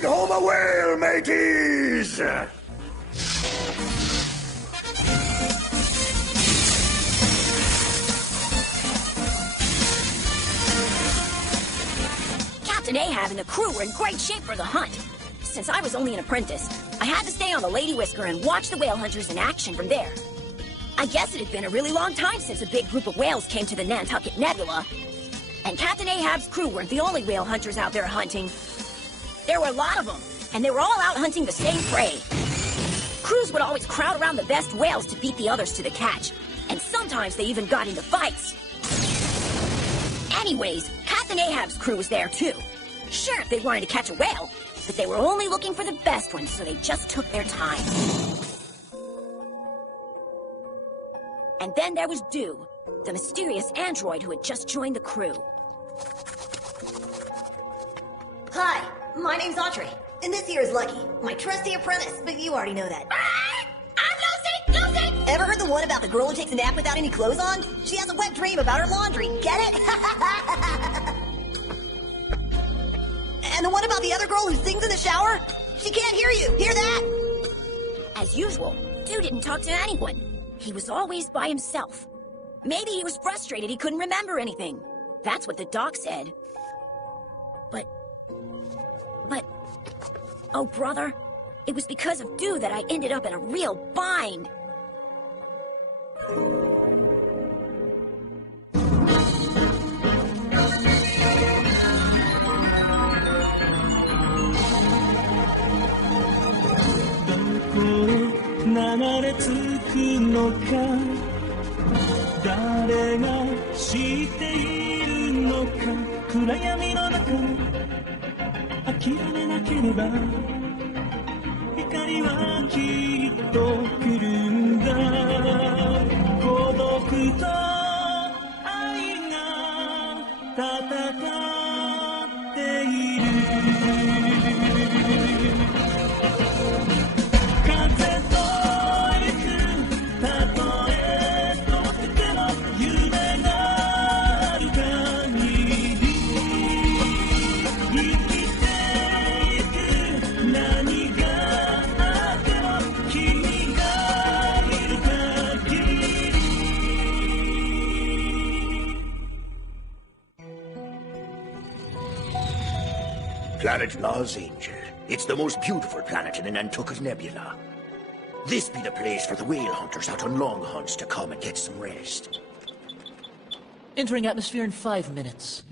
Bring home a whale, mateys! Captain Ahab and the crew were in great shape for the hunt. Since I was only an apprentice, I had to stay on the Lady Whisker and watch the whale hunters in action from there. I guess it had been a really long time since a big group of whales came to the Nantucket Nebula. And Captain Ahab's crew weren't the only whale hunters out there hunting. There were a lot of them, and they were all out hunting the same prey. Crews would always crowd around the best whales to beat the others to the catch, and sometimes they even got into fights. Anyways, Captain Ahab's crew was there too. Sure, they wanted to catch a whale, but they were only looking for the best ones, so they just took their time. And then there was Dew, the mysterious android who had just joined the crew. Hi, my name's Audrey, and this here is Lucky, my trusty apprentice, but you already know that. I'm Lucy! Ever heard the one about the girl who takes a nap without any clothes on? She has a wet dream about her laundry, get it? And the one about the other girl who sings in the shower? She can't hear you, hear that? As usual, Dew didn't talk to anyone. He was always by himself. Maybe he was frustrated he couldn't remember anything. That's what the doc said. But... Oh, brother. It was because of Dew that I ended up in a real bind. Planet Los Angel. It's the most beautiful planet in the Nantucket Nebula. This be the place for the whale hunters out on long hunts to come and get some rest. Entering atmosphere in 5 minutes.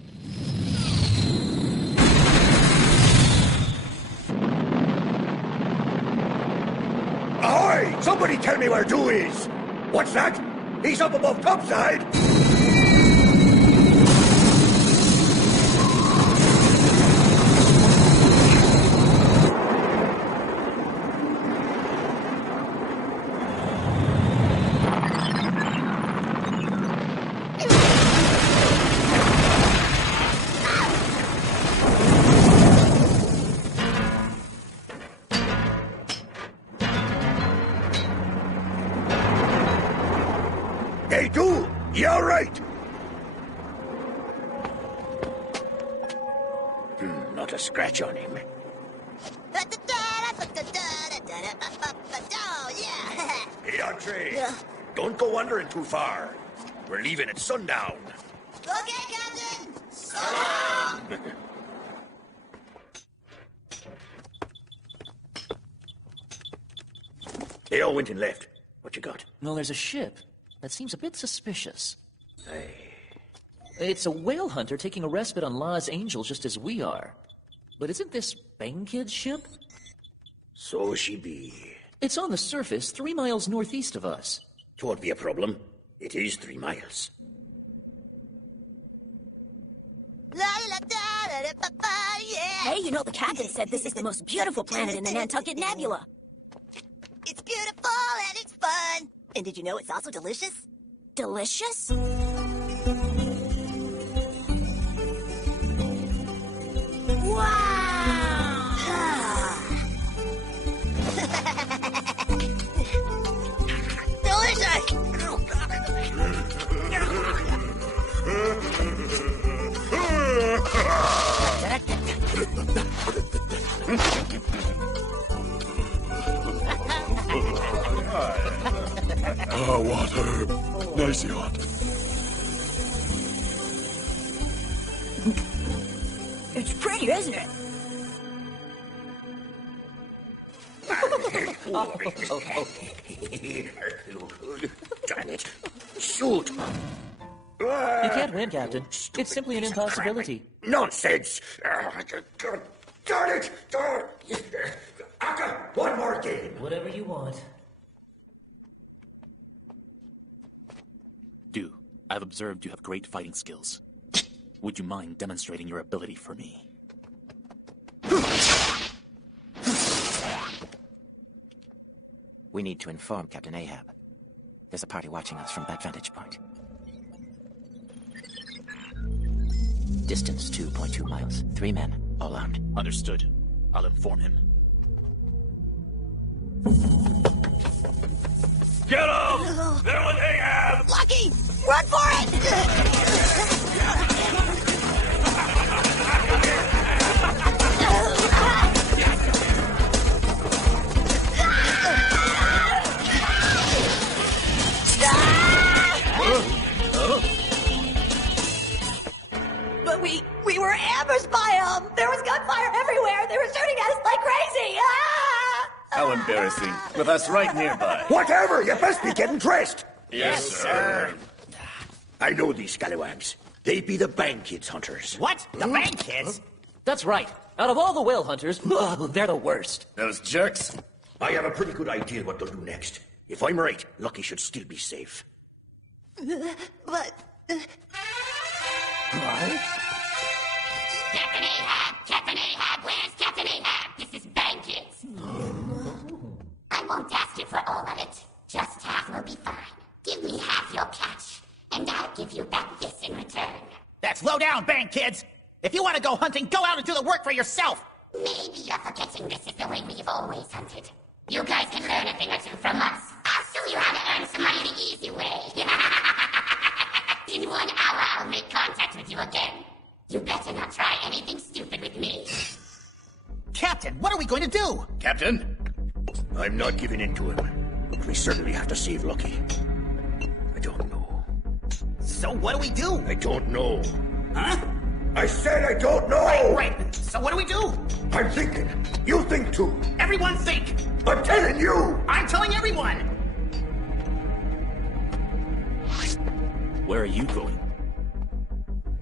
Ahoy! Somebody tell me where Dew is! What's that? He's up above topside! Hey, Dew! You all right? Not a scratch on him. Hey, Andre. Yeah. Don't go wandering too far. We're leaving at sundown. Okay, Captain! They all went and left. What you got? No, there's a ship. That seems a bit suspicious. Hey. It's a whale hunter taking a respite on Los Angel just as we are. But isn't this Bang Kid's ship? So she be. It's on the surface 3 miles northeast of us. It won't be a problem. It is 3 miles. Hey, you know the captain said this is the most beautiful planet in the Nantucket Nebula. It's beautiful and it's fun. And did you know it's also delicious? Delicious? Delicious! Water. Nice yacht. It's pretty, isn't it? Damn it. Shoot. You can't win, Captain. It's simply an impossibility. Nonsense. Darn it. Akka, one more game. Whatever you want. Do. I've observed you have great fighting skills. Would you mind demonstrating your ability for me? We need to inform Captain Ahab. There's a party watching us from that vantage point. Distance 2.2 miles. 3 men, all armed. Understood. I'll inform him. Get him! They're with Ahab! Lucky! Run for it! But we were ambushed by them. There was gunfire everywhere. They were shooting at us like crazy. Ah! How embarrassing. With us right nearby. Whatever, you best be getting dressed. Yes, sir. I know these scallywags. They be the Bang Kids hunters. What? The Bank Kids? That's right. Out of all the whale hunters, they're the worst. Those jerks. I have a pretty good idea what they'll do next. If I'm right, Lucky should still be safe. But Captain Ahab, where's Captain Ahab? This is Bang Kids. I won't ask you for all of it. Just half will be fine. Give me half your catch, and I'll give you back this in return. That's low down, Bank Kids. If you want to go hunting, go out and do the work for yourself. Maybe you're forgetting this is the way we've always hunted. You guys can learn a thing or two from us. I'll show you how to earn some money the easy way. In 1 hour, I'll make contact with you again. You better not try anything stupid with me. Captain, what are we going to do? Captain? I'm not giving in to him. But we certainly have to save Lucky. I don't know. So what do we do? I don't know. Huh? I said I don't know! Right. So what do we do? I'm thinking. You think too. Everyone think. I'm telling you! I'm telling everyone. Where are you going?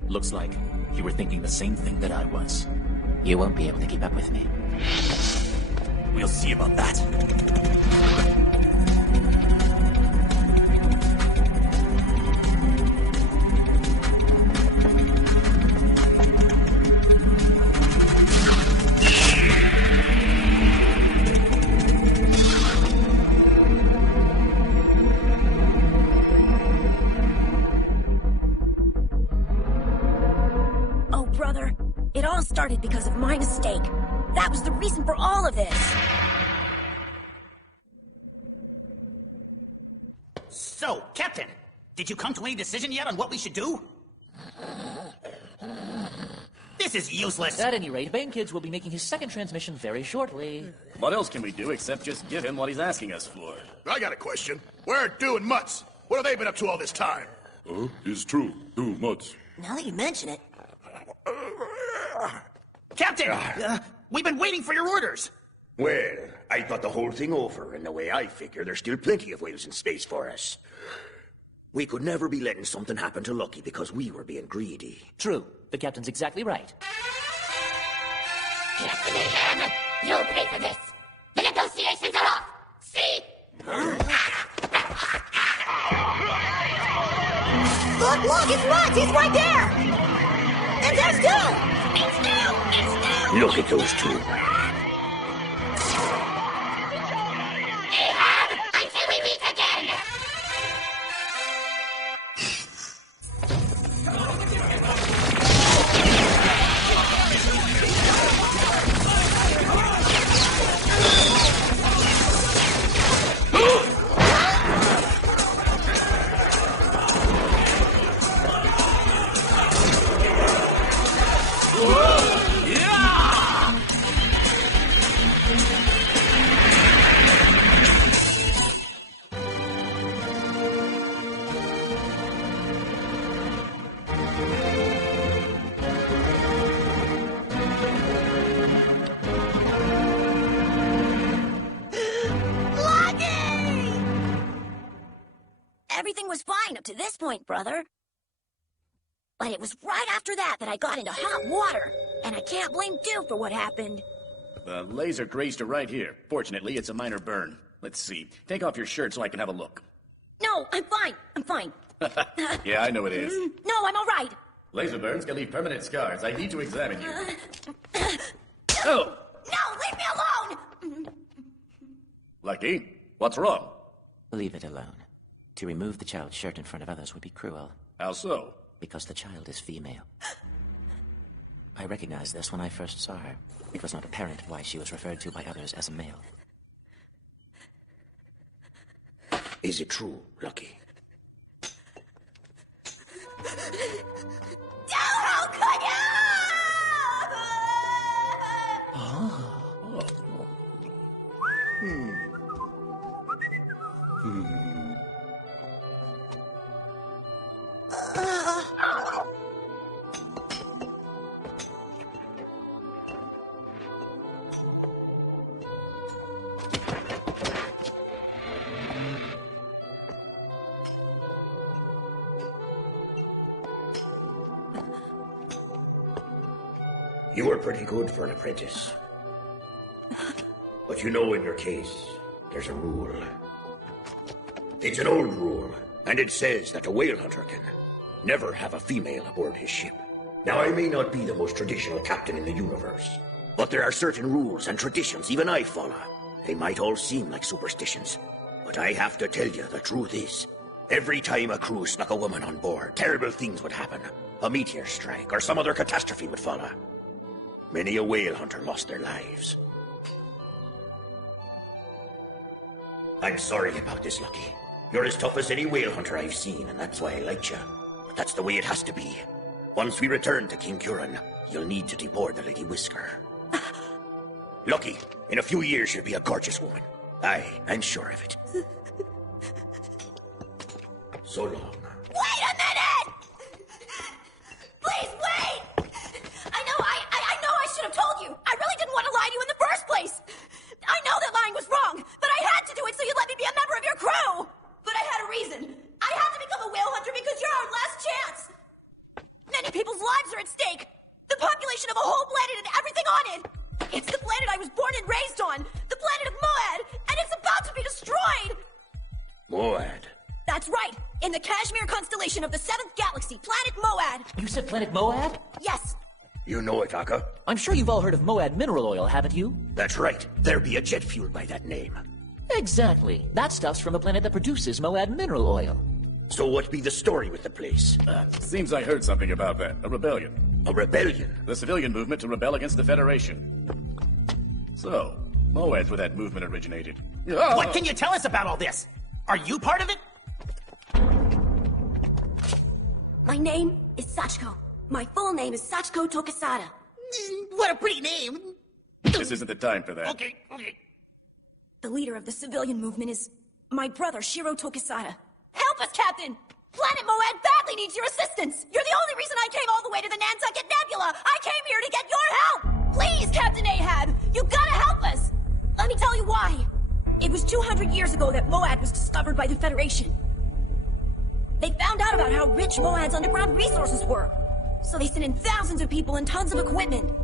Looks like you were thinking the same thing that I was. You won't be able to keep up with me. We'll see about that. Oh, brother. It all started because of my mistake. That was the reason for all of this. So, Captain, did you come to any decision yet on what we should do? This is useless. At any rate, Bane Kids will be making his second transmission very shortly. What else can we do except just give him what he's asking us for? I got a question. Where are Do and Mutz? What have they been up to all this time? It's true. Do Mutz. now that you mention it, Captain, we've been waiting for your orders. Well, I thought the whole thing over, and the way I figure, there's still plenty of whales in space for us. We could never be letting something happen to Lucky because we were being greedy. True. The captain's exactly right. Captain Ahab, you'll pay for this. The negotiations are off. See? look, it's Mutz. He's right there. And there's Stu. Look at those two. Ahab, until we meet again. Everything was fine up to this point, brother. But it was right after that I got into hot water, and I can't blame Duke for what happened. The laser grazed her right here. Fortunately, it's a minor burn. Let's see. Take off your shirt so I can have a look. No, I'm fine. I'm fine. Yeah, I know it is. No, I'm all right. Laser burns can leave permanent scars. I need to examine you. Oh! No, leave me alone! Lucky, what's wrong? Leave it alone. To remove the child's shirt in front of others would be cruel. How so? Because the child is female. I recognized this when I first saw her. It was not apparent why she was referred to by others as a male. Is it true, Lucky? How could you? You were pretty good for an apprentice. But you know in your case, there's a rule. It's an old rule, and it says that a whale hunter can never have a female aboard his ship. Now, I may not be the most traditional captain in the universe, but there are certain rules and traditions even I follow. They might all seem like superstitions, but I have to tell you the truth is, every time a crew snuck a woman on board, terrible things would happen. A meteor strike or some other catastrophe would follow. Many a whale hunter lost their lives. I'm sorry about this, Lucky. You're as tough as any whale hunter I've seen, and that's why I liked you. But that's the way it has to be. Once we return to King Curan, you'll need to deboard the Lady Whisker. Lucky, in a few years she'll be a gorgeous woman. I'm sure of it. So long. Wait a minute! Please wait! I know I should have told you. I really didn't want to lie to you in the first place. I know that lying was wrong, but I had to do it so you'd let me be a member of your crew. But I had a reason. I had to become a whale hunter because you're our last chance. Many people's lives are at stake. The population of a whole planet and everything on it. It's the planet I was born and raised on. The planet of Moad. And it's about to be destroyed. Moad? That's right. In the Kashmir constellation of the 7th galaxy, planet Moad. You said planet Moad? Yes. You know it, Akka? I'm sure you've all heard of Moad mineral oil, haven't you? That's right. There be a jet fueled by that name. Exactly. That stuff's from a planet that produces Moad mineral oil. So what be the story with the place? Seems I heard something about that. A rebellion. A rebellion? The civilian movement to rebel against the Federation. So, Moad's where that movement originated. What can you tell us about all this? Are you part of it? My name is Sachiko. My full name is Sachiko Tokisada. What a pretty name. This isn't the time for that. Okay. The leader of the civilian movement is my brother, Shiro Tokisada. Help us, Captain! Planet Moad badly needs your assistance! You're the only reason I came all the way to the Nantucket Nebula! I came here to get your help! Please, Captain Ahab! You gotta help us! Let me tell you why. It was 200 years ago that Moad was discovered by the Federation. They found out about how rich Moad's underground resources were. So they sent in thousands of people and tons of equipment.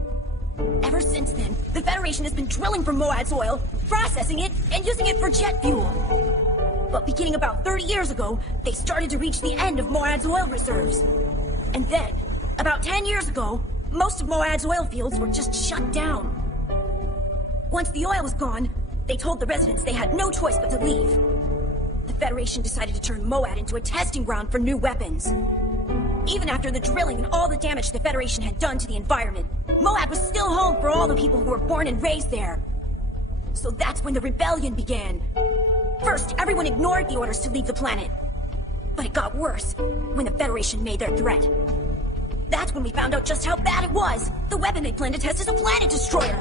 Ever since then, the Federation has been drilling for Moad's oil, processing it, and using it for jet fuel. But beginning about 30 years ago, they started to reach the end of Moad's oil reserves. And then, about 10 years ago, most of Moad's oil fields were just shut down. Once the oil was gone, they told the residents they had no choice but to leave. The Federation decided to turn Moad into a testing ground for new weapons. Even after the drilling and all the damage the Federation had done to the environment, Moad was still home for all the people who were born and raised there. So that's when the rebellion began. First, everyone ignored the orders to leave the planet. But it got worse when the Federation made their threat. That's when we found out just how bad it was. The weapon they planned to test is a planet destroyer.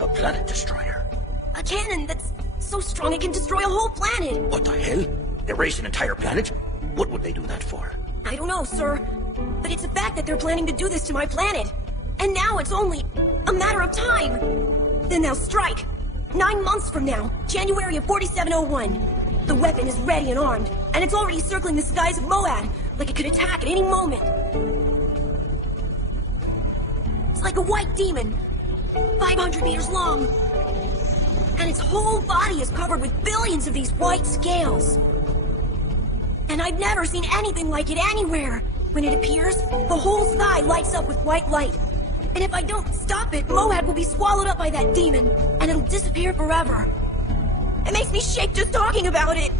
A planet destroyer? A cannon that's so strong it can destroy a whole planet. What the hell? Erase an entire planet? What would they do that for? I don't know, sir. But it's a fact that they're planning to do this to my planet. And now it's only a matter of time. Then they'll strike. 9 months from now, January of 4701. The weapon is ready and armed, and it's already circling the skies of Moab, like it could attack at any moment. It's like a white demon, 500 meters long. And its whole body is covered with billions of these white scales. And I've never seen anything like it anywhere. When it appears, the whole sky lights up with white light. And if I don't stop it, Moab will be swallowed up by that demon, and it'll disappear forever. It makes me shake just talking about it.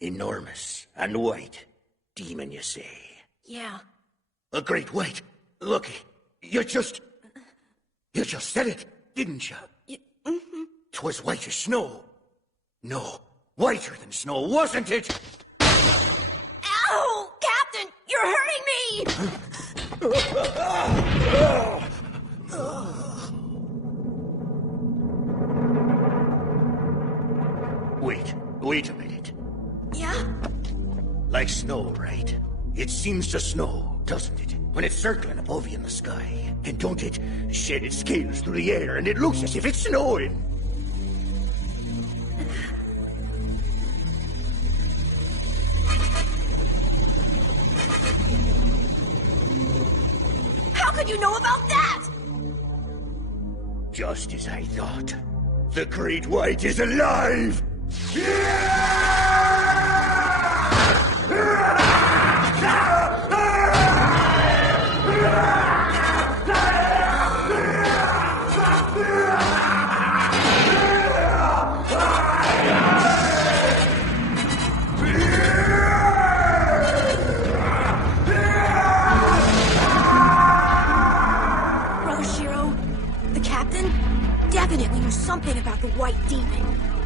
Enormous and white. Demon, you say? Yeah. A great white. Look, you just said it, didn't you? Mm-hmm. 'Twas white as snow. No, whiter than snow, wasn't it? Ow! Captain, you're hurting me! Wait a minute. Yeah? Like snow, right? It seems to snow, doesn't it? When it's circling above you in the sky. And don't it shed its scales through the air and it looks as if it's snowing? How could you know about that? Just as I thought. The Great White is alive! Brother Shiro, the captain definitely knew something about the white demon.